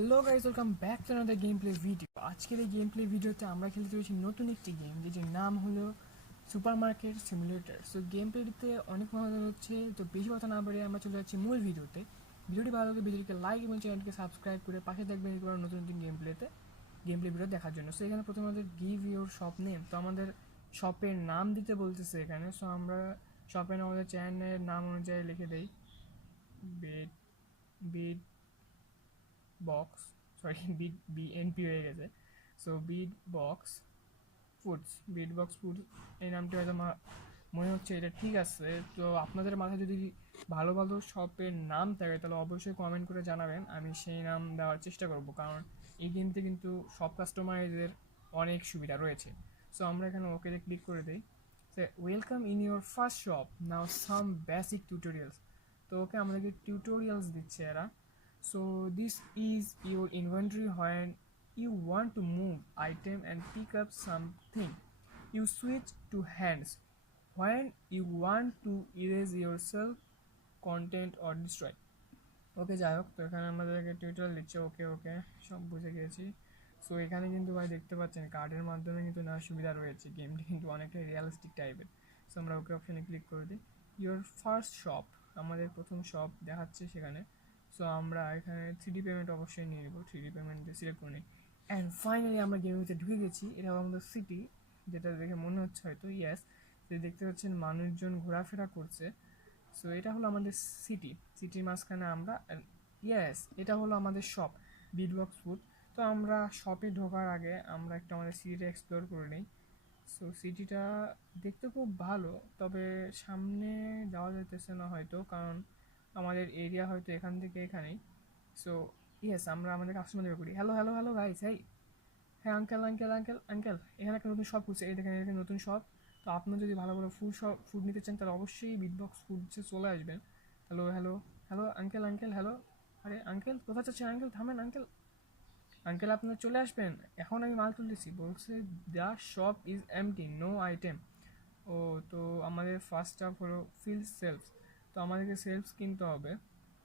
Hello guys, welcome back to another game play video. আজকের এই game play ভিডিওতে আমরা খেলতে চলেছি নতুন একটি গেম, যেটির নাম হলো super market simulator. So game প্লেটিতে অনেক মজা হচ্ছে, তো বেশি কথা না বেরিয়ে আমরা চলে যাচ্ছি মূল ভিডিওতে। ভিডিওটি ভালো লাগলে ভিডিওটিকে লাইক এবং চ্যানেলটিকে সাবস্ক্রাইব করে পাশে থাকবেন এই নতুন নতুন গেম প্লে ভিডিও দেখার জন্য। সো এখানে প্রথমে আমাদের গিভ ইউর শপ নেম, তো আমাদের শপের নাম দিতে বলতেছে এখানে। সো আমরা শপের নাম আমাদের চ্যানেলের নাম অনুযায়ী লিখে দেই বিট বিট বক্স, সরি বিএনপি হয়ে গেছে। সো বিট বক্স ফুডস এই নামটি হয়তো মনে হচ্ছে এটা ঠিক আছে। তো আপনাদের মাথায় যদি ভালো ভালো শপের নাম থাকে তাহলে অবশ্যই কমেন্ট করে জানাবেন, আমি সেই নাম দেওয়ার চেষ্টা করব, কারণ এই গেমতে কিন্তু সব কাস্টমাইজের অনেক সুবিধা রয়েছে। সো আমরা এখানে ওকেতে ক্লিক করে দিই। Welcome in your first shop, now some basic tutorials. তো ওকে আমাদেরকে টিউটোরিয়ালস দিচ্ছে এরা। So this is your inventory when you want to move item and pick up something. You switch to hands when you want to erase yourself, content or destroy. ওকে যাই হোক, তো এখানে আমাদেরকে tutorial দিচ্ছে। ওকে ওকে সব বুঝে গিয়েছি। সো এখানে কিন্তু ভাই দেখতে পাচ্ছেন কার্ডের মাধ্যমে কিন্তু নেওয়ার সুবিধা রয়েছে। গেমটি কিন্তু অনেকটাই রিয়ালিস্টিক টাইপের। সো আমরা ওকে অপশানে ক্লিক করে দিই। ইউর ফার্স্ট শপ, আমাদের প্রথম শপ দেখাচ্ছে সেখানে। সো আমরা এখানে 3D পেমেন্ট অবশ্যই নিয়ে নেবো, 3D পেমেন্ট দিয়ে সিলেক্ট করে নিই। অ্যান্ড ফাইনালি আমরা গেমের ভিতরে ঢুকে গেছি। এটা হলো আমাদের সিটি, যেটা দেখে মনে হচ্ছে হয়তো ইয়েস। যে দেখতে পাচ্ছেন মানুষজন ঘোরাফেরা করছে। সো এটা হলো আমাদের সিটির মাঝখানে আমরা, ইয়েস এটা হলো আমাদের শপ বিটবক্স ফুড। তো আমরা শপে ঢোকার আগে আমরা একটু আমাদের সিটিটা এক্সপ্লোর করে নিই। সো সিটিটা দেখতে খুব ভালো, তবে সামনে যাওয়া যাইতেছে না হয়তো, কারণ আমাদের এরিয়া হয়তো এখান থেকে এখানেই। সো ইয়েস আমরা আমাদের কাস্টমারদের করি হ্যালো হ্যালো হ্যালো গাইস, হ্যাঁ আঙ্কেল আঙ্কেল আঙ্কেল আঙ্কেল, এখানে একটা নতুন শপ খুলছে, এই দেখেন এখানে নতুন শপ। তো আপনার যদি ভালো ভালো ফুড নিতে চান তাহলে অবশ্যই বিটবক্স ফুডসে চলে আসবেন। Hello hello hello uncle uncle hello, আরে আঙ্কেল কোথায় যাচ্ছেন আঙ্কেল, থামেন আঙ্কেল, আঙ্কেল আপনার চলে আসবেন, এখন আমি মাল তুলতেছি। বলছে the shop is empty, no item. ও, তো আমাদের ফার্স্ট স্টেপ হলো ফিল সেলফ। তো আমাদেরকে সেলফস কিনতে হবে,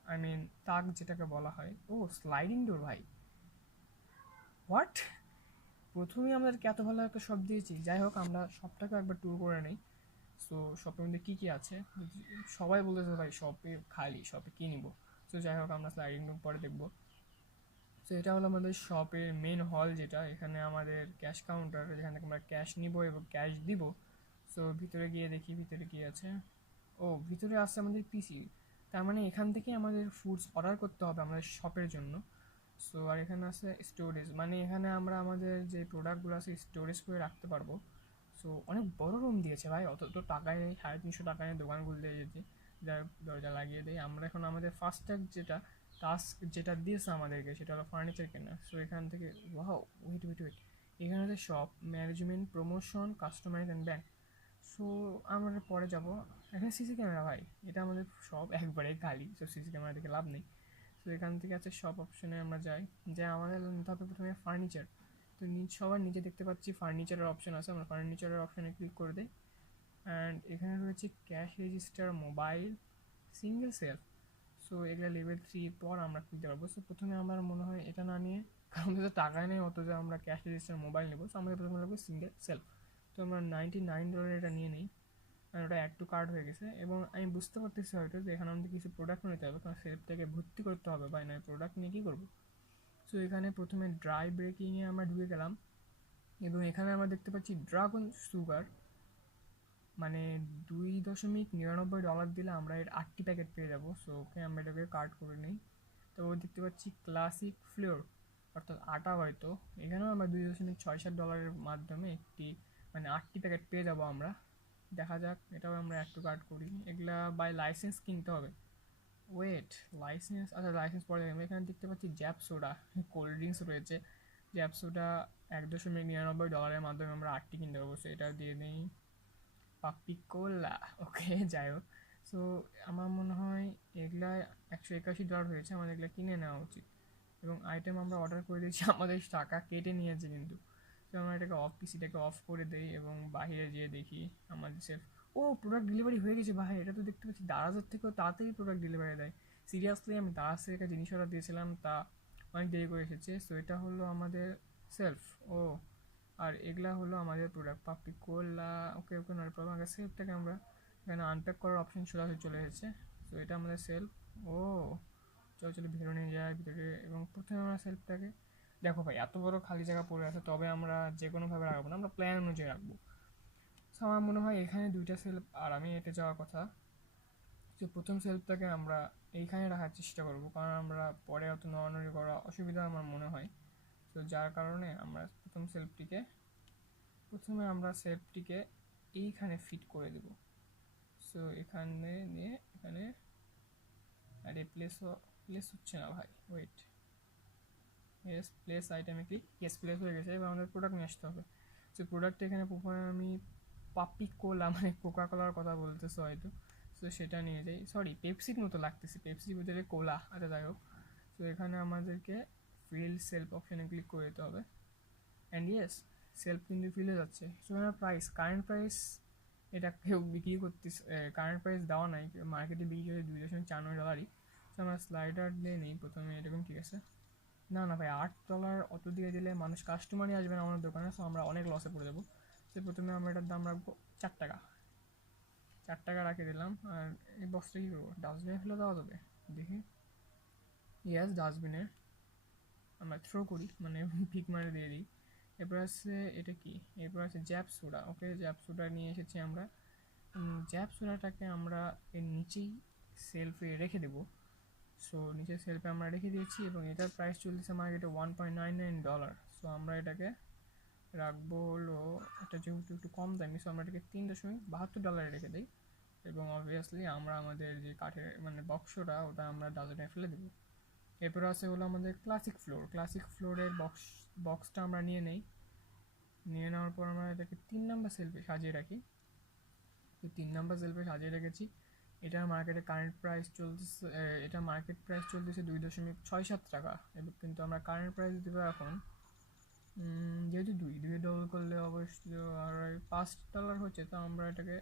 আই মিন তাক যেটাকে বলা হয়। ও স্লাইডিং ডোর ভাই, হোয়াট! প্রথমেই আমাদেরকে এত ভালো একটা শপ দিয়েছি। যাই হোক আমরা শপটাকে একবার ট্যুর করে নিই। সো শপের মধ্যে কী কী আছে, সবাই বলতেছে ভাই শপে খালি, শপে কী নিব। সো যাই হোক আমরা স্লাইডিং ডোর পরে দেখবো। সো এটা হলো আমাদের শপের মেন হল, যেটা এখানে আমাদের ক্যাশ কাউন্টার, যেখান থেকে আমরা ক্যাশ নিব এবং ক্যাশ দিব। সো ভিতরে গিয়ে দেখি ভিতরে কী আছে। ও ভিতরে আসছে আমাদের পিসি, তার মানে এখান থেকে আমাদের ফুডস অর্ডার করতে হবে আমাদের শপের জন্য। সো আর এখানে আছে স্টোরেজ, মানে এখানে আমরা আমাদের যে প্রোডাক্টগুলো আছে স্টোরেজ করে রাখতে পারবো। সো অনেক বড় রুম দিয়েছে ভাই, অত তো টাকায় নেই, 350 টাকায় দোকান খুলতে যেতে যার দরজা লাগিয়ে দেয়। আমরা এখন আমাদের ফার্স্ট যেটা টাস্ক যেটা দিয়েছে আমাদেরকে সেটা হলো ফার্নিচার কেনা। সো এখান থেকে ওয়াও, ওয়েট, এখানে আছে shop management, promotion, customize and bank. So আমরা পরে যাব। এখানে সিসি ক্যামেরা ভাই, এটা আমাদের সব একবারে খালি, সো সিসি ক্যামেরা দেখে লাভ নেই। তো এখান থেকে আছে শপ অপশনে আমরা যাই, যে আমাদের নিতে হবে প্রথমে ফার্নিচার। তো সবার নিচে দেখতে পাচ্ছি ফার্নিচারের অপশন আছে, আমরা ফার্নিচারের অপশনে ক্লিক করে দিই। অ্যান্ড এখানে রয়েছে cash register, mobile, single self. So এগুলো লেভেল 3 পর আমরা খুলতে পারবো। সো প্রথমে আমার মনে হয় এটা না নিয়ে, কারণ আমাদের তো টাকায় নেই অত যে আমরা ক্যাশ রেজিস্টার মোবাইল নেবো। সো আমাদের প্রথমে লাগবে সিঙ্গেল সেলফ। তো আমরা $99 এটা নিয়ে নিই, আর ওটা অ্যাড টু কার্ট হয়ে গেছে। এবং আমি বুঝতে পারতেছি হয়তো যে এখানে আমাদের কিছু প্রোডাক্ট নিতে হবে, কারণ সেলফটাকে ভর্তি করতে হবে, বা নয় প্রোডাক্ট নিয়ে কী করবো। সো এখানে প্রথমে ড্রাই ব্রেকিংয়ে আমরা ঢুকে গেলাম, এবং এখানে আমরা দেখতে পাচ্ছি ড্রাগন সুগার, মানে $2.99 দিলে আমরা এর 8টি প্যাকেট পেয়ে যাবো। সো ওকে আমরা এটাকে কার্ট করে নিই। তো দেখতে পাচ্ছি ক্লাসিক ফ্লেওর, অর্থাৎ আটা হয়তো, এখানেও আমরা $2.67 মাধ্যমে একটি মানে 8টি প্যাকেট পেয়ে যাবো আমরা। দেখা যাক, এটাও আমরা একটু কার্ট করি। এগুলা বাই লাইসেন্স কিনতে হবে। ওয়েট, লাইসেন্স, আচ্ছা লাইসেন্স পরে দেখলাম। এখানে দেখতে পাচ্ছি জ্যাপ সোডা, কোল্ড ড্রিঙ্কস রয়েছে। জ্যাপ সোডা $1.99 মাধ্যমে আমরা 8টি কিনতে পারবো। সো এটা দিয়ে দিই পাপিকোলা, ওকে যাই হোক। সো আমার মনে হয় এগুলা $181 হয়েছে, আমাদের এগুলো কিনে নেওয়া উচিত। এবং আইটেম আমরা অর্ডার করে দিয়েছি, আমাদের টাকা কেটে নিয়েছে কিন্তু। তো আমরা এটাকে পিসিটাকে অফ করে দিই এবং বাহিরে যেয়ে দেখি আমাদের সেলফ। ও প্রোডাক্ট ডেলিভারি হয়ে গেছে ভাই, এটা তো দেখতে পাচ্ছি দারাজের থেকেও তাড়াতাড়ি প্রোডাক্ট ডেলিভারি দেয়। সিরিয়াসলি আমি দারাজ থেকে একটা জিনিস অর্ডার দিয়েছিলাম, তা অনেক দেরি করে এসেছে। সো এটা হলো আমাদের সেলফ। ও আর এগুলা হলো আমাদের প্রোডাক্ট পাপি কোলা। ওকে ওকে, নয় প্রবলেম। আগে সেলফটাকে আমরা এখানে আনপ্যাক করার অপশন চলে এসেছে। সো এটা আমাদের সেলফ। ও চলো চলো ভিতরে নিয়ে যায় ভিতরে। এবং প্রথমে আমরা সেলফটাকে, দেখো ভাই এত বড় খালি জায়গা পড়ে আছে, তবে আমরা যে কোনোভাবে রাখবো না, আমরা প্ল্যান অনুযায়ী রাখবো। সো আমার মনে হয় এখানে দুইটা সেলফ আর আমি এটা যাওয়ার কথা। তো প্রথম সেলফটাকে আমরা এইখানে রাখার চেষ্টা করবো, কারণ আমরা পরে অত নড়ানড়ি করা অসুবিধা আমার মনে হয়। তো যার কারণে আমরা প্রথমে আমরা সেলফটিকে এইখানে ফিট করে দেব। সো এখানে নিয়ে এখানে, আরে প্লেস হচ্ছে না ভাই, ওয়েট। ইয়েস, প্লেস আইটেমে ক্লিক। ইয়েস, প্লেস হয়ে গেছে। এবার আমাদের প্রোডাক্ট নিয়ে আসতে হবে। সো প্রোডাক্ট এখানে প্রথমে আমি পাপি কোলা, মানে কোকা কোলার কথা বলতেছো হয়তো, সো সেটা নিয়ে যাই। সরি, পেপসির মতো লাগতেছে, পেপসির ভিতরে কোলা। আচ্ছা যাই হোক। সো এখানে আমাদেরকে ফিল সেলফ অপশানে ক্লিক করে দিতে হবে। অ্যান্ড ইয়েস, সেলফ কিন্তু ফিলে যাচ্ছে। সো এখানে কারেন্ট প্রাইস, এটা কেউ বিক্রি করতেছে, কারেন্ট প্রাইস দেওয়া নাই, মার্কেটে বিক্রি করে $2.94। তো আমরা স্লাইডার দিয়ে নিই প্রথমে, এরকম ঠিক আছে। না না ভাই, $8 অত দিয়ে দিলে মানুষ, কাস্টমারই আসবে না আমাদের দোকানে। সো আমরা অনেক লসে পড়ে যাবো। তো প্রথমে আমরা এটার দাম রাখবো $4। $4 রাখে দিলাম। আর এই বক্সটা কী করবো, ডাস্টবিনে ফেলে দেওয়া যাবে দেখি। ইয়েস, ডাস্টবিনে আমরা থ্রো করি, মানে পিক মারে দিয়ে দিই। এরপর আছে এটা কি, এরপর আছে জ্যাপ সোডা। ওকে, জ্যাপ সোডা নিয়ে এসেছি আমরা। জ্যাপ সোডাটাকে আমরা এর নিচেই সেলফে রেখে দেবো। সো নিচের সেলফে আমরা রেখে দিয়েছি, এবং এটার প্রাইস চলতেছে মার্কেটে $1.99। সো আমরা এটাকে রাখবো হলো, এটা যেহেতু একটু কম দামি, সো আমরা এটাকে $3.72 রেখে দিই। এবং অবভিয়াসলি আমরা আমাদের যে কাঠের মানে বক্সটা, ওটা আমরা ডাস্টবিনে ফেলে দেবো। এরপর আছে হলো আমাদের ক্লাসিক ফ্লোরের বক্সটা আমরা নিয়ে নেওয়ার পর আমরা এটাকে 3 নম্বর সেলফে সাজিয়ে রাখি। তো 3 নম্বর সেলফে সাজিয়ে রেখেছি। এটার মার্কেট প্রাইস চলতেছে $2.67। এবং কিন্তু আমরা কারেন্ট প্রাইস দেবো এখন, যেহেতু দুই ডবল করলে অবশ্য আর $5 হচ্ছে, তো আমরা এটাকে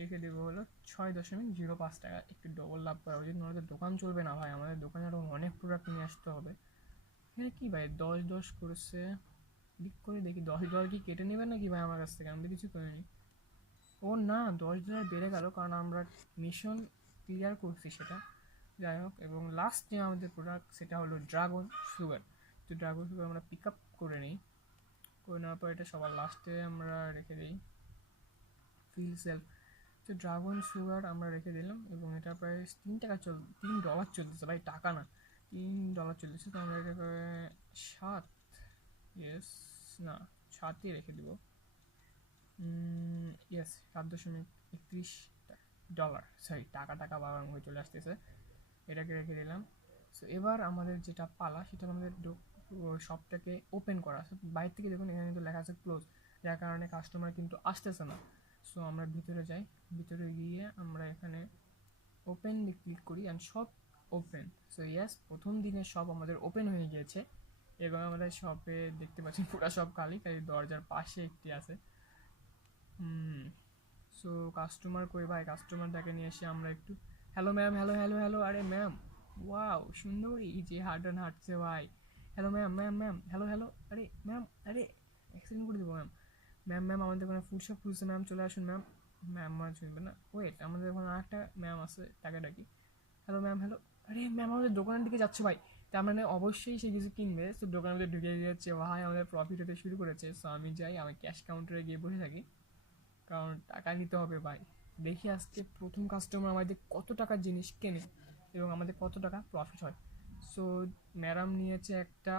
রেখে দেবো হলো $6.05। একটু ডবল লাভ করা উচিত, নাহলে দোকান চলবে না ভাই। আমাদের দোকানে আরও অনেক প্রোডাক্ট নিয়ে আসতে হবে। হ্যাঁ কি ভাই, 10 করেছে, ক্লিক করে দেখি $10 কি কেটে নেবে নাকি ভাই আমার কাছ থেকে, আমি তো কিছু করিনি। ও না, $10 বেড়ে গেল, কারণ আমরা মিশন ক্লিয়ার করছি সেটা। যাই হোক, এবং লাস্ট যে আমাদের প্রোডাক্ট সেটা হলো ড্রাগন সুগার। তো ড্রাগন সুগার আমরা পিক আপ করে নেওয়ার পর এটা সবার লাস্টে আমরা রেখে দিই, ফিল সেলফ। তো ড্রাগন সুগার আমরা রেখে দিলাম, এবং এটা প্রায় $3 চলতেছে ভাই, টাকা না, $3 চলতেছে। তো আমরা এটাকে 7, ইয়েস, না 7ই রেখে দিব। ইয়েস, $7.31। সরি, টাকা বাবার মুখে চলে আসতেছে। এটাকে রেখে দিলাম। সো এবার আমাদের যেটা পালা, সেটা আমাদের শপটাকে ওপেন করা। বাইরে থেকে দেখুন, এখানে কিন্তু লেখা আছে ক্লোজ, যার কারণে কাস্টমার কিন্তু আসতেছে না। সো আমরা ভিতরে যাই, ভিতরে গিয়ে আমরা এখানে ওপেন ক্লিক করি, অ্যান্ড সব ওপেন। সো ইয়েস, প্রথম দিনের সব আমাদের ওপেন হয়ে গিয়েছে। এবং আমাদের শপে দেখতে পাচ্ছি পুরো সব খালি দরজার পাশে একটি আছে। সো কাস্টমার কই ভাই, কাস্টমারটাকে নিয়ে এসে আমরা একটু, hello ma'am, hello hello hello, আরে ম্যাম, ওয়াও সুন্দরী যে হাঁটছে ভাই। হ্যালো ম্যাম, হ্যালো হ্যালো, আরে ম্যাম, আরে অ্যাক্সিডেন্ট করে দেবো ম্যাম। ম্যাম আমাদের ওখানে ফুলশপ খুলছে, ম্যাম চলে আসুন ম্যাম। ম্যাম মানে শুনবে না, ওয়েট, আমাদের ওখানে আরেকটা ম্যাম আছে, তাকে ডাকি। হ্যালো ম্যাম, হ্যালো, আরে ম্যাম আমাদের দোকানের দিকে যাচ্ছে ভাই। তার মানে অবশ্যই সে কিছু কিনবে। তো দোকানের মধ্যে ঢুকে যাচ্ছে ভাই, আমাদের প্রফিট হতে শুরু করেছে। সো আমি যাই, আমি ক্যাশ কাউন্টারে গিয়ে বসে থাকি, কারণ টাকা নিতে হবে ভাই। দেখি আজকে প্রথম কাস্টমার আমাদের কত টাকার জিনিস কেনে এবং আমাদের কত টাকা প্রফিট হয়। সো ম্যাডাম নিয়েছে একটা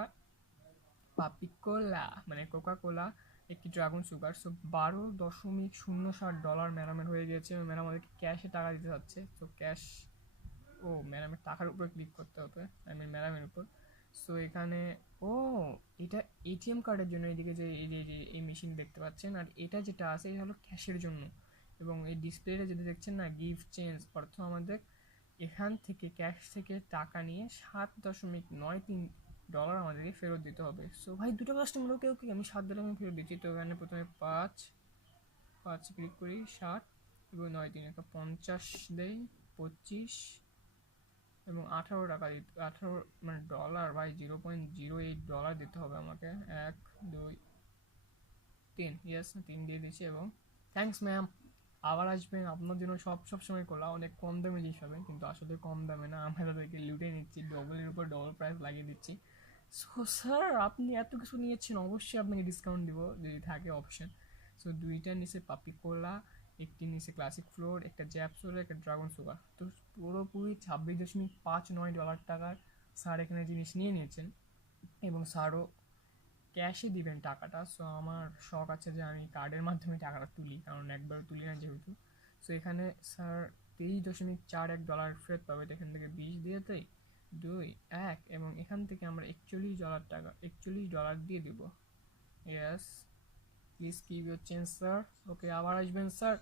পাপি কোলা, মানে কোকা কোলা, একটি ড্রাগন সুগার। সো $12.07 ম্যাডামের হয়ে গিয়েছে। ম্যাডাম আমাদেরকে ক্যাশে টাকা দিতে চাচ্ছে। তো ক্যাশ, ও ম্যাডামের টাকার উপরে ক্লিক করতে হবে, আমি ম্যাডামের উপর। সো এখানে, ও এটা এটিএম কার্ডের জন্য, এইদিকে যে এই মেশিন দেখতে পাচ্ছেন, আর এটা যেটা আছে এটা হলো ক্যাশের জন্য। এবং এই ডিসপ্লেটা যেটা দেখছেন না, গিফট চেঞ্জ, অর্থ আমাদের এখান থেকে ক্যাশ থেকে টাকা নিয়ে $7.93 আমাদেরকে ফেরত দিতে হবে। সো ভাই দুটো কাস্টমার, ওকে ওকে, আমি $7 আমি ফেরত দিচ্ছি। তো এখানে প্রথমে পাঁচ ক্লিক করি, 7 এবং 9 3 একটা 50 দেই, 25, এবং 18 টাকা দিতে, 18 মানে ডলার ভাই, $0.08 দিতে হবে আমাকে। 1 2 3, ইয়েস 3 দিয়ে দিচ্ছি। এবং থ্যাঙ্কস ম্যাম, আবার আসবেন, আপনার জন্য সব সময় খোলা, অনেক কম দামে জিনিস পাবেন, কিন্তু আসলে কম দামে না, আমরা তাদেরকে লুটে নিচ্ছি, ডবলের উপর ডবল প্রাইস লাগিয়ে দিচ্ছি। সো স্যার, আপনি এত কিছু নিয়েছেন, অবশ্যই আপনাকে ডিসকাউন্ট দিব যদি থাকে অপশন। সো দুইটার নিচে পাপি কোলা, একটি নিচে ক্লাসিক ফ্লোর, একটা জ্যাপসোল, একটা ড্রাগন সুগার, তো পুরোপুরি 26.59 ডলার টাকার স্যার এখানে জিনিস নিয়ে নিয়েছেন। এবং স্যারও ক্যাশে দিবেন টাকাটা। সো আমার শখ আছে যে আমি কার্ডের মাধ্যমে টাকাটা তুলি, কারণ একবারও তুলি না যেহেতু। সো এখানে স্যার 23.41 ডলার ফেরত পাবে, এখান থেকে 20 দিয়ে দেয় 2 1, এবং এখান থেকে আমরা $41 দিয়ে দিব। Yes, please keep your change sir. Okay, আবার আসবেন স্যার,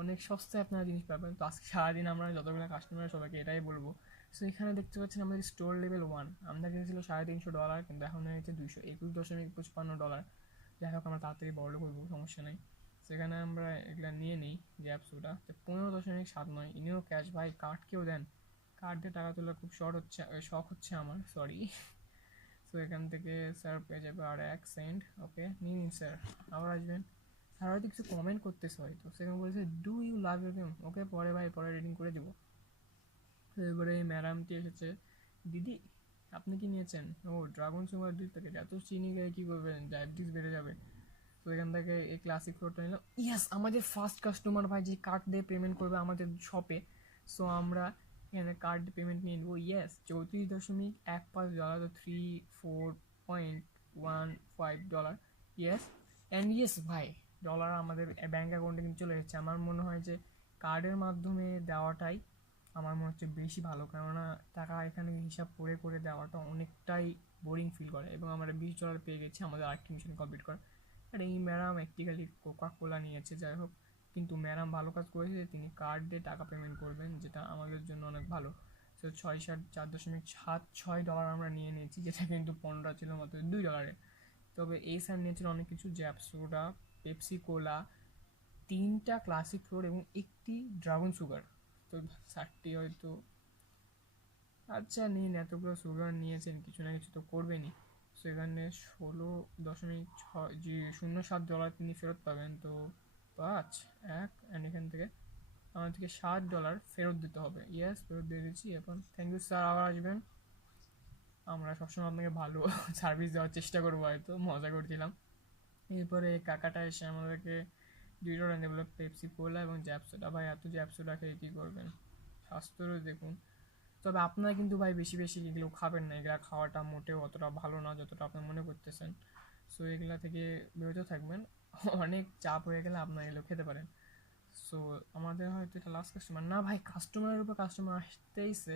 অনেক সস্তায় আপনারা জিনিস পাবেন। তো আজকে সারাদিন আমরা যতগুলো কাস্টমার সবাইকে এটাই বলবো। সো এখানে দেখতে পাচ্ছেন আমাদের স্টোর লেভেল 1, আমরা কিনেছিল $350, কিন্তু এখন হয়েছে $221.55। যাই হোক, আমরা তাড়াতাড়ি বড় করবো, সমস্যা নেই। সেখানে আমরা এগুলো নিয়ে নিই যে অ্যাপসগুলো। তো 15.79 ইনিও ক্যাশ ভাই, কার্ড কেউ দেন, কার্ড দিয়ে টাকা তোলা খুব শখ হচ্ছে আমার, সরি। সো এখান থেকে স্যার পেয়ে যাবে আর 1 সেন্ট। ওকে, নিন স্যার, আবার আসবেন। স্যার হয়তো কিছু কমেন্ট করতেছে, হয়তো সেখানে বলেছে do you love your game. Okay, পরে ভাই, পরে রেডিং করে দেবো। তো এবারে এই ম্যাডামটি এসেছে, দিদি আপনি কি নিয়েছেন? ও, ড্রাগন সুগার 2 প্যাকেট, এত চিনি গায়ে কী করবেন, ডায়াবেটিস বেড়ে যাবে। তো এখান থেকে এই ক্লাসিক ফ্লোরটা নিলাম। ইয়াস, আমাদের ফার্স্ট কাস্টমার ভাই, যে কার্ড দিয়ে পেমেন্ট করবে আমাদের শপে। সো আমরা এখানে কার্ড পেমেন্ট নিয়ে নেবো। ইয়েস, $34.15, তো 34.15 ডলার। ইয়েস অ্যান্ড ইয়েস ভাই, ডলার আমাদের ব্যাঙ্ক অ্যাকাউন্টে কিন্তু চলে এসেছে। আমার মনে হয় যে কার্ডের মাধ্যমে দেওয়াটাই আমার মনে হচ্ছে বেশি ভালো, কেননা টাকা এখানে হিসাব করে করে দেওয়াটা অনেকটাই বোরিং ফিল করে। এবং আমরা $20 পেয়ে গেছি আমাদের আরেকটি মিশন কমপ্লিট করা। আর এই ম্যাডাম একটিখালি কোকা কোলা নিয়েছে, যাই হোক, কিন্তু ম্যাডাম ভালো কাজ করেছে যে তিনি কার্ড দিয়ে টাকা পেমেন্ট করবেন, যেটা আমাদের জন্য অনেক ভালো। সো 4.76 ডলার আমরা নিয়ে নিয়েছি, যেটা কিন্তু 15 ছিল মাত্র $2। তবে এই স্যার নিয়েছিল অনেক কিছু, জ্যাপ সোডা, পেপসি কোলা, 3টা ক্লাসিক ফ্লোর এবং একটি ড্রাগন সুগার। তো স্যারটি হয়তো, আচ্ছা নিন, এতগুলো সুগার নিয়েছেন, কিছু না কিছু তো করবেনই। সেখানে 16.07 ডলার তিনি ফেরত পাবেন। তো 5 1 অ্যান্ড এখান থেকে আমার থেকে $60 ফেরত দিতে হবে। ইয়েস, ফেরত দিয়ে দিচ্ছি। এখন থ্যাংক ইউ স্যার, আবার আসবেন, আমরা সবসময় আপনাকে ভালো সার্ভিস দেওয়ার চেষ্টা করবো, হয়তো মজা করছিলাম। এরপরে কাকাটা এসে আমাদেরকে 2 ডলার নিয়ে বললো পেপসি কোলা এবং জ্যাপসোডা। ভাই, এত জ্যাপসোডা খেয়ে কী করবেন, স্বাস্থ্যরও দেখুন। তবে আপনারা কিন্তু ভাই বেশি বেশি এগুলো খাবেন না, এগুলো খাওয়াটা মোটেও অতটা ভালো না যতটা আপনি মনে করতেছেন। সো এগুলা থেকে বিরত থাকবেন, অনেক চাপ হয়ে গেলে আপনারা এগুলো খেতে পারেন। সো আমাদের হয়তো এটা লাস্ট কাস্টমার না ভাই, কাস্টমারের উপর কাস্টমার আসতেইছে।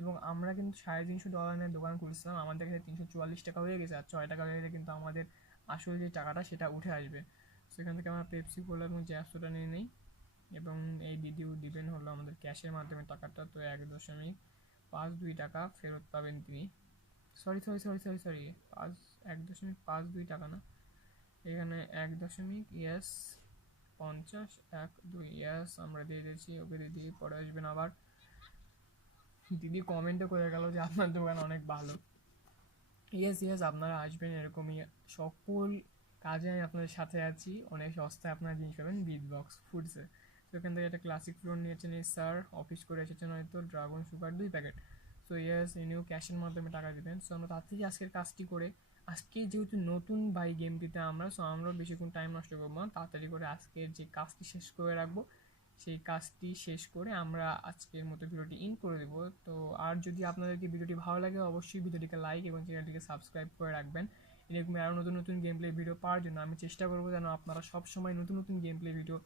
এবং আমরা কিন্তু $350 নিয়ে দোকান খুলছিলাম, আমাদের কাছে $344 হয়ে গেছে, আর $6 হয়ে গেলে কিন্তু আমাদের আসল যে টাকাটা সেটা উঠে আসবে। সেখান থেকে আমরা পেপসি কোলা এবং জ্যাপসোটা নিয়ে নিই। এবং এই দিদিও দিবেন হলো আমাদের ক্যাশের মাধ্যমে টাকাটা। তো 1.52 টাকা ফেরত পাবেন তিনি। সরি, 1.52 টাকা না, এখানে 1.50 ইয়াস আমরা দিয়ে দিয়েছি। ওকে দিদি, পরে আসবেন আবার। দিদি কমেন্টও করে গেল যে আপনার দোকান অনেক ভালো। ইয়েস, আপনারা আসবেন, এরকমই সকল কাজে আমি আপনাদের সাথে আছি, অনেক সস্তায় আপনারা জিনিস পাবেন বিট বক্স ফুডসে। তো এখান থেকে একটা ক্লাসিক ফ্লোর নিয়েছেন এই স্যার, অফিস করে এসেছেন হয়তো, dragon sugar 2 packet. So yes, ইনিও ক্যাশের মাধ্যমে টাকা দেবেন। সো আমরা তার থেকে আজকের কাজটি করে, আজকে যেহেতু নতুন বাই গেমটিতে আমরা, সো আমরা বেশিক্ষণ টাইম নষ্ট করবো না, তাড়াতাড়ি করে আজকের যে কাজটি শেষ করে রাখবো। সেই কাজটি শেষ করে আমরা আজকের মতো ভিডিওটি ইন করে দেবো। তো আর যদি আপনাদেরকে ভিডিওটি ভালো লাগে, অবশ্যই ভিডিওটিকে লাইক এবং চ্যানেলটিকে সাবস্ক্রাইব করে রাখবেন। এরকম আরও নতুন নতুন গেম প্লে ভিডিও পাওয়ার জন্য আমি চেষ্টা করবো যেন আপনারা সবসময় নতুন নতুন গেম প্লে ভিডিও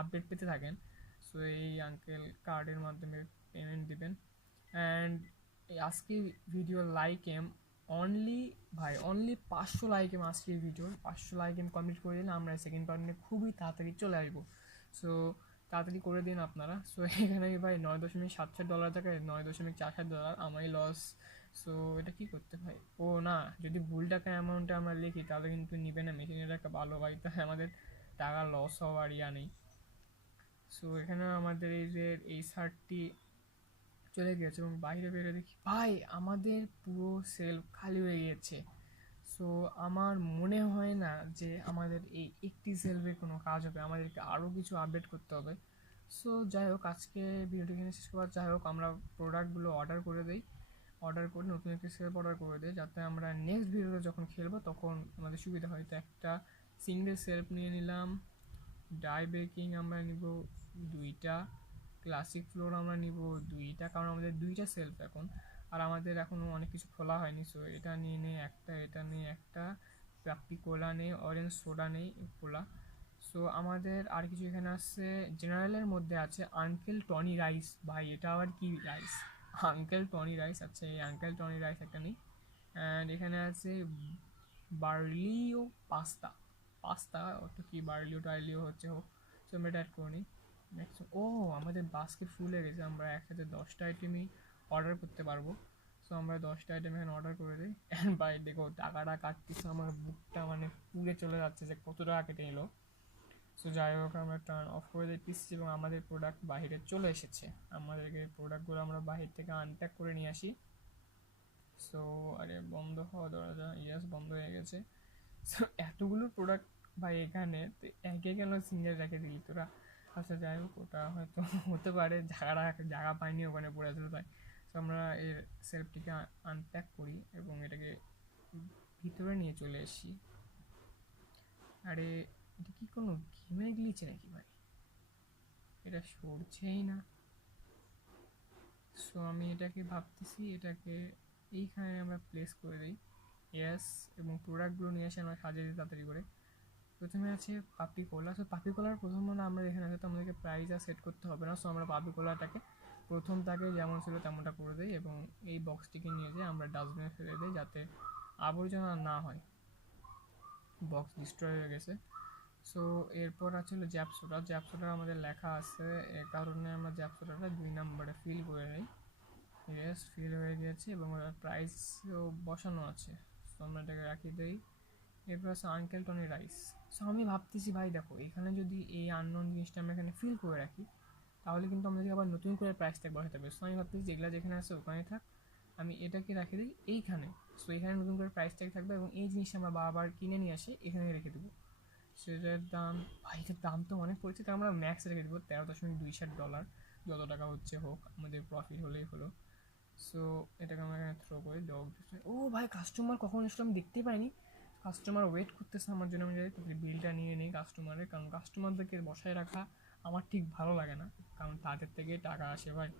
আপডেট পেতে থাকেন। সো এই আঙ্কেল কার্ডের মাধ্যমে পেমেন্ট দিবেন। অ্যান্ড আজকে ভিডিও লাইক এম অনলি ভাই, অনলি 500 লাইক এম আজকের ভিডিও, 500 লাইক এম কমপ্লিট করে দিলে আমরা সেকেন্ড পার্ট নিয়ে খুবই তাড়াতাড়ি চলে আসবো। সো তাড়াতাড়ি করে দিন আপনারা। সো এখানে ভাই $9.77 থেকে $9.47 আমারই লস। সো এটা কি করতে ভাই, ও না, যদি ভুল টাকা অ্যামাউন্টে আমরা লিখি তাহলে কিন্তু নিবে না, মেশিনের একটা ভালো ভাই, তাই আমাদের টাকা লস হওয়ার ইয়া নেই। সো এখানে আমাদের এই যে এই শার্টটি চলে গিয়েছে এবং বাইরে বেরিয়ে দেখি ভাই আমাদের পুরো সেলফ খালি হয়ে গিয়েছে। সো আমার মনে হয় না যে আমাদের এই একটি সেলফে কোনো কাজ হবে, আমাদেরকে আরও কিছু আপডেট করতে হবে। সো যাই হোক, আজকে ভিডিওটি এখানে শেষ করা যাই হোক, আমরা প্রোডাক্টগুলো অর্ডার করে দিই, অর্ডার করে নতুন একটি সেলফ অর্ডার করে দিই, যাতে আমরা নেক্সট ভিডিওতে যখন খেলবো তখন আমাদের সুবিধা হয়। তো একটা সিঙ্গেল সেলফ নিয়ে নিলাম, ডাই বেকিং আমরা নিব 2টা, ক্লাসিক ফ্লোর আমরা নিব 2টা, কারণ আমাদের 2টা সেলফ এখন, আর আমাদের এখনও অনেক কিছু খোলা হয়নি। সো এটা নিয়ে নেই একটা, এটা নিয়ে একটা, প্যাপি কোলা নেই, অরেঞ্জ সোডা নেই কোলা। সো আমাদের আর কিছু এখানে আছে, জেনারেলের মধ্যে আছে আঙ্কেল টনি রাইস। ভাই এটা আবার কি রাইস? আঙ্কেল টনি রাইস, আচ্ছা এই আঙ্কেল টনি রাইস একটা নেই। অ্যান্ড এখানে আছে বার্লিও পাস্তা, পাস্তা ওটা কি বার্লিও টার্লিও হচ্ছে হোক, সো আমরা এটা অ্যাড করে নিই। নেক্সট, ও আমাদের বাস্কেট ফুল হয়ে গেছে, আমরা একসাথে 10টা আইটেমই অর্ডার করতে পারবো। সো আমরা 10টা আইটেম এখানে অর্ডার করে দিই। অ্যান্ড ভাই দেখো টাকাটা কাটতেছে, আমার বুকটা মানে পুড়ে চলে যাচ্ছে যে কত টাকা কেটে নিল। সো যাই হোক, আমরা টার্ন অফ করে দিচ্ছি এবং আমাদের প্রোডাক্ট বাইরে চলে এসেছে। আমাদেরকে প্রোডাক্টগুলো আমরা বাহির থেকে আনপ্যাক করে নিয়ে আসি। সো আরে বন্ধ হওয়া দরজা, ইয়াস বন্ধ হয়ে গেছে। সো এতগুলো প্রোডাক্ট ভাই এখানে, তো একে কেন সিঙ্গেল রেখে দিলি তোরা? আচ্ছা যাই হোক, ওটা হয়তো হতে পারে, জায়গা পাইনি ওখানে পড়ে আসলে তাই। সো আমরা এর সেলফটিকে আনপ্যাক করি এবং এটাকে ভিতরে নিয়ে চলে আসি। আরে এটা কি কোনো গেমে গিয়েছে নাকি ভাই? এটা সরছেই না। সো আমি এটাকে ভাবতেছি এটাকে এইখানে আমরা প্লেস করে দিই, ইয়েস, এবং প্রোডাক্টগুলো নিয়ে এসে আমরা সাজিয়ে দিই তাড়াতাড়ি করে। প্রথমে আছে পাপি কোলা। সো পাপি কোলার প্রথম আমরা এখানে আছে, তো আমাদেরকে প্রাইস আর সেট করতে হবে না। সো আমরা পাপি কোলাটাকে প্রথম তাকে যেমন ছিল তেমনটা করে দিই এবং এই বক্সটিকে নিয়ে যেয়ে আমরা ডাস্টবিনে ফেলে দিই যাতে আবর্জনা না হয়। বক্স ডিস্ট্রয় হয়ে গেছে। সো এরপর আছে হলো জ্যাপসোডা। জ্যাপসোডা আমাদের লেখা আছে, এর কারণে আমরা জ্যাপসোডাটা 2 নম্বরে ফিল করে নিই। ইয়েস, ফিল হয়ে গেছে এবং প্রাইসও বসানো আছে। সো আমরা এটাকে রাখি দিই। এরপর আছে আঙ্কেল টনি রাইস। সো আমি ভাবতেছি ভাই দেখো, এখানে যদি এই আননোন জিনিসটা আমরা এখানে ফিল করে রাখি তাহলে কিন্তু আমাদেরকে আবার নতুন করে প্রাইস ট্যাগ বসাতে হবে। সো আমি ভাবতেছি যেগুলো যেখানে আছে ওখানে থাক, আমি এটাকে রাখে দিই এইখানে। সো এখানে নতুন করে প্রাইস ট্যাগ থাকবে এবং এই জিনিসটা আমরা বারবার কিনে নিয়ে আসি এখানে রেখে দেবো। সেটার দাম, ভাই এটার দাম তো অনেক পড়েছে, তাই আমরা ম্যাক্স রেখে দেবো $13.27, যত টাকা হচ্ছে হোক, আমাদের প্রফিট হলেই হলো। সো এটাকে আমরা এখানে থ্রো করি ডগ। ও ভাই কাস্টমার কখন এসলো আমি দেখতেই পাইনি, কাস্টমার ওয়েট করতেছে আমার জন্য। আমি যাই তাদের বিলটা নিয়ে নিই কাস্টমারের, কারণ কাস্টমারদেরকে বসায় রাখা আমার ঠিক ভালো লাগে না, কারণ তাদের থেকে টাকা আসে ভাই।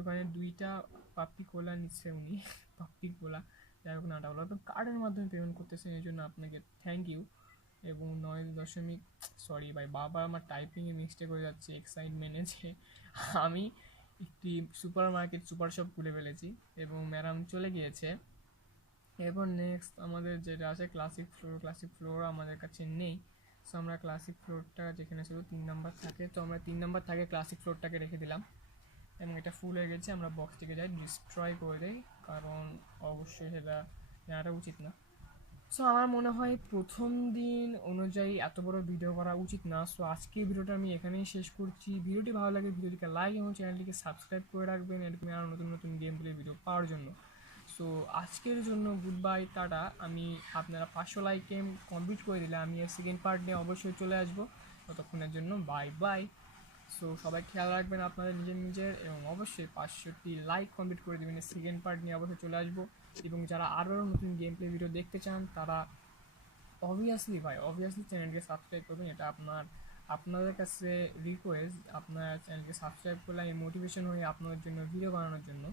ওখানে 2টা পাপ্পি কোলা নিচ্ছে উনি, পাপ্পি কোলা, যাই হোক নাটা বলো, তো কার্ডের মাধ্যমে পেমেন্ট করতেছেন, এই জন্য আপনাকে থ্যাংক ইউ। এবং 9 দশমিক, সরি ভাই বাবা আমার টাইপিংয়ে মিস্টেক হয়ে যাচ্ছে এক্সাইটমেন্টে, যে আমি একটি সুপার মার্কেট সুপার শপ খুলে ফেলেছি এবং ম্যাডাম চলে গিয়েছে। এরপর নেক্সট আমাদের যেটা আছে ক্লাসিক ফ্লোর। ক্লাসিক ফ্লোর আমাদের কাছে নেই। সো আমরা ক্লাসিক ফ্লোরটা যেখানে ছিল 3 নম্বর থাকে, তো আমরা 3 নম্বর থাকে ক্লাসিক ফ্লোরটাকে রেখে দিলাম এবং এটা ফুল হয়ে গেছে। আমরা বক্সটিকে যাই ডিস্ট্রয় করে দিই, কারণ অবশ্যই সেটা নেওয়াটা উচিত না। সো আমার মনে হয় প্রথম দিন অনুযায়ী এত বড় ভিডিও করা উচিত না। সো আজকের ভিডিওটা আমি এখানেই শেষ করছি। ভিডিওটি ভালো লাগে ভিডিওটিকে লাইক এবং চ্যানেলটিকে সাবস্ক্রাইব করে রাখবেন এরকম আরও নতুন নতুন গেম প্লে ভিডিও পাওয়ার জন্য। সো আজকের জন্য গুড বাই, টাটা। আমি আপনারা 500 লাইক কমপ্লিট করে দিলে আমি এর সেকেন্ড পার্ট নিয়ে অবশ্যই চলে আসবো। ততক্ষণের জন্য বাই বাই। সো সবাই খেয়াল রাখবেন আপনাদের নিজের নিজের, এবং অবশ্যই 500টি লাইক কমপ্লিট করে দেবেন। সেকেন্ড পার্ট নিয়ে অবশ্যই চলে আসবো। এবং যারা আরও নতুন গেম প্লে ভিডিও দেখতে চান তারা অবভিয়াসলি চ্যানেলকে সাবস্ক্রাইব করবেন। এটা আপনাদের কাছে রিকোয়েস্ট, আপনার চ্যানেলকে সাবস্ক্রাইব করলে আমি মোটিভেশন হয়ে আপনাদের জন্য ভিডিও বানানোর জন্য।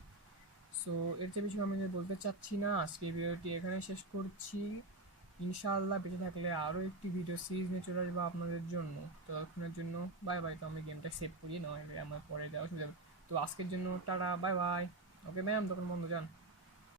সো এর চেয়ে বেশি আমি বলতে চাচ্ছি না, আজকে ভিডিওটি এখানে শেষ করছি। ইনশাআল্লাহ বেঁচে থাকলে আরও একটি ভিডিও সিরিজ নিয়ে চলে আসবো আপনাদের জন্য। তো ততক্ষণের জন্য বাই বাই। তো আমি গেমটা সেভ করি, নয় আমার পরে দেওয়া অসুবিধা হবে। তো আজকের জন্য tata, bye bye. Okay ma'am, তখন বন্ধ যান।